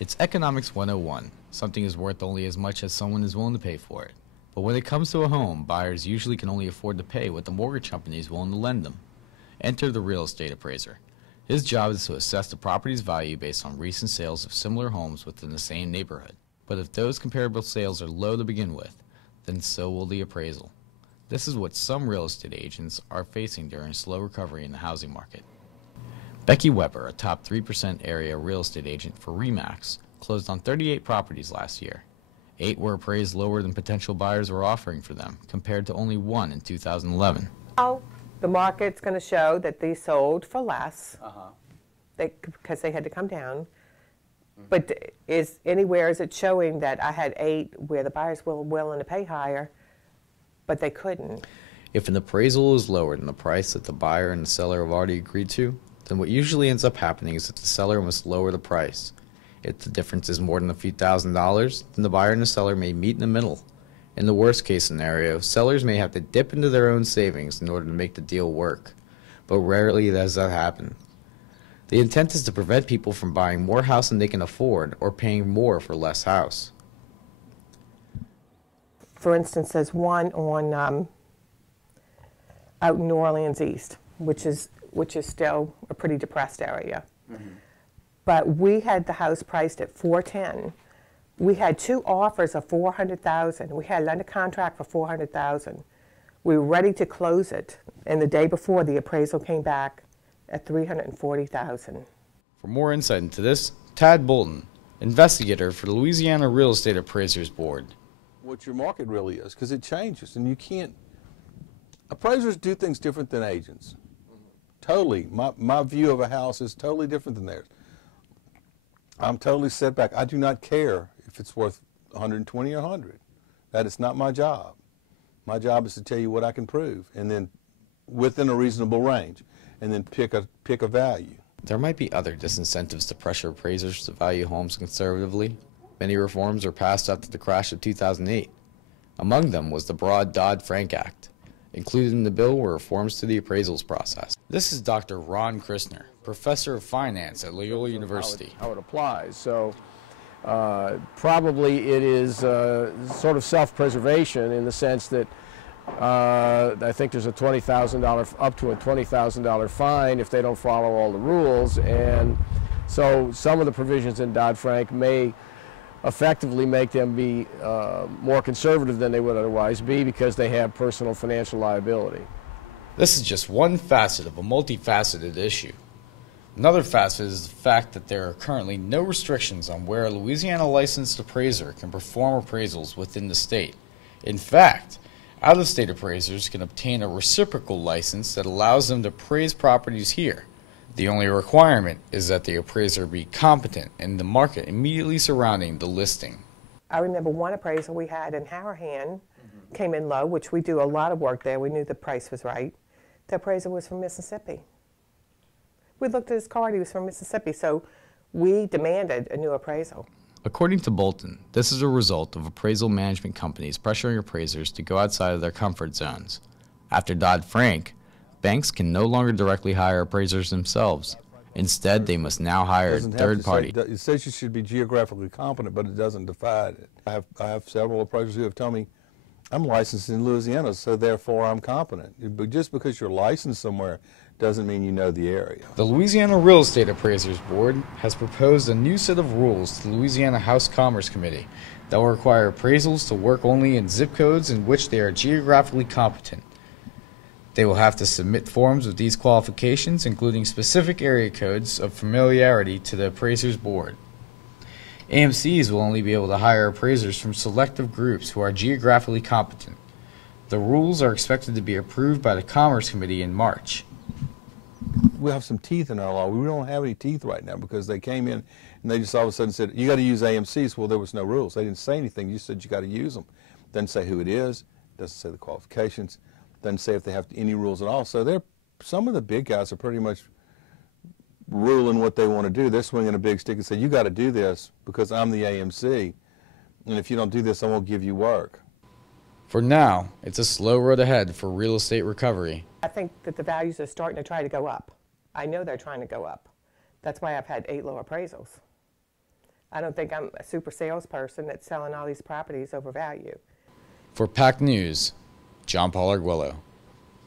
It's Economics 101. Something is worth only as much as someone is willing to pay for it. But when it comes to a home, buyers usually can only afford to pay what the mortgage company is willing to lend them. Enter the real estate appraiser. His job is to assess the property's value based on recent sales of similar homes within the same neighborhood. But if those comparable sales are low to begin with, then so will the appraisal. This is what some real estate agents are facing during a slow recovery in the housing market. Becky Weber, a top 3% area real estate agent for RE/MAX, closed on 38 properties last year. 8 were appraised lower than potential buyers were offering for them, compared to only 1 in 2011. Oh, the market's going to show that these sold for less because they had to come down. But is it showing that I had 8 where the buyers were willing to pay higher, but they couldn't? If an appraisal is lower than the price that the buyer and the seller have already agreed to, then what usually ends up happening is that the seller must lower the price. If the difference is more than a few $1,000s, then the buyer and the seller may meet in the middle. In the worst case scenario, sellers may have to dip into their own savings in order to make the deal work, but rarely does that happen. The intent is to prevent people from buying more house than they can afford or paying more for less house. For instance, there's one on out in New Orleans East, which is still a pretty depressed area. But we had the house priced at $410,000. We had 2 offers of $400,000. We had it under contract for $400,000. We were ready to close it, and the day before, the appraisal came back at $340,000. For more insight into this, Tad Bolton, investigator for the Louisiana Real Estate Appraisers Board. What your market really is, because it changes, and you can't. Appraisers do things different than agents. Totally. My view of a house is totally different than theirs. I'm totally set back. I do not care if it's worth 120 or 100. That is not my job. My job is to tell you what I can prove, and then within a reasonable range, and then pick a value. There might be other disincentives to pressure appraisers to value homes conservatively. Many reforms were passed after the crash of 2008. Among them was the broad Dodd-Frank Act. Included in the bill were reforms to the appraisals process. This is Dr. Ron Christner, professor of finance at Loyola University. How it applies. So probably it is sort of self-preservation in the sense that I think there's a $20,000 up to a $20,000 fine if they don't follow all the rules, and so some of the provisions in Dodd-Frank may effectively make them be more conservative than they would otherwise be because they have personal financial liability. This is just one facet of a multifaceted issue. Another facet is the fact that there are currently no restrictions on where a Louisiana licensed appraiser can perform appraisals within the state. In fact, out-of-state appraisers can obtain a reciprocal license that allows them to appraise properties here. The only requirement is that the appraiser be competent in the market immediately surrounding the listing. I remember one appraisal we had in Harahan came in low, which we do a lot of work there. We knew the price was right. The appraiser was from Mississippi. We looked at his card, he was from Mississippi, so we demanded a new appraisal. According to Bolton, this is a result of appraisal management companies pressuring appraisers to go outside of their comfort zones. After Dodd-Frank, banks can no longer directly hire appraisers themselves. Instead, they must now hire a third party. It says you should be geographically competent, but it doesn't define it. I have several appraisers who have told me, I'm licensed in Louisiana, so therefore I'm competent. But just because you're licensed somewhere doesn't mean you know the area. The Louisiana Real Estate Appraisers Board has proposed a new set of rules to the Louisiana House Commerce Committee that will require appraisals to work only in zip codes in which they are geographically competent. They will have to submit forms with these qualifications, including specific area codes of familiarity to the Appraisers Board. AMCs will only be able to hire appraisers from selective groups who are geographically competent. The rules are expected to be approved by the Commerce Committee in March. We have some teeth in our law. We don't have any teeth right now because they came in and they just all of a sudden said, you got to use AMCs. Well, there was no rules. They didn't say anything. You said you got to use them. Doesn't say who it is. Doesn't say the qualifications. Doesn't say if they have any rules at all. So some of the big guys are pretty much ruling what they want to do. They're swinging a big stick and say, you got to do this because I'm the AMC. And if you don't do this, I won't give you work. For now, it's a slow road ahead for real estate recovery. I think that the values are starting to try to go up. I know they're trying to go up. That's why I've had 8 low appraisals. I don't think I'm a super salesperson that's selling all these properties over value. For PAC News, John Paul Arguello.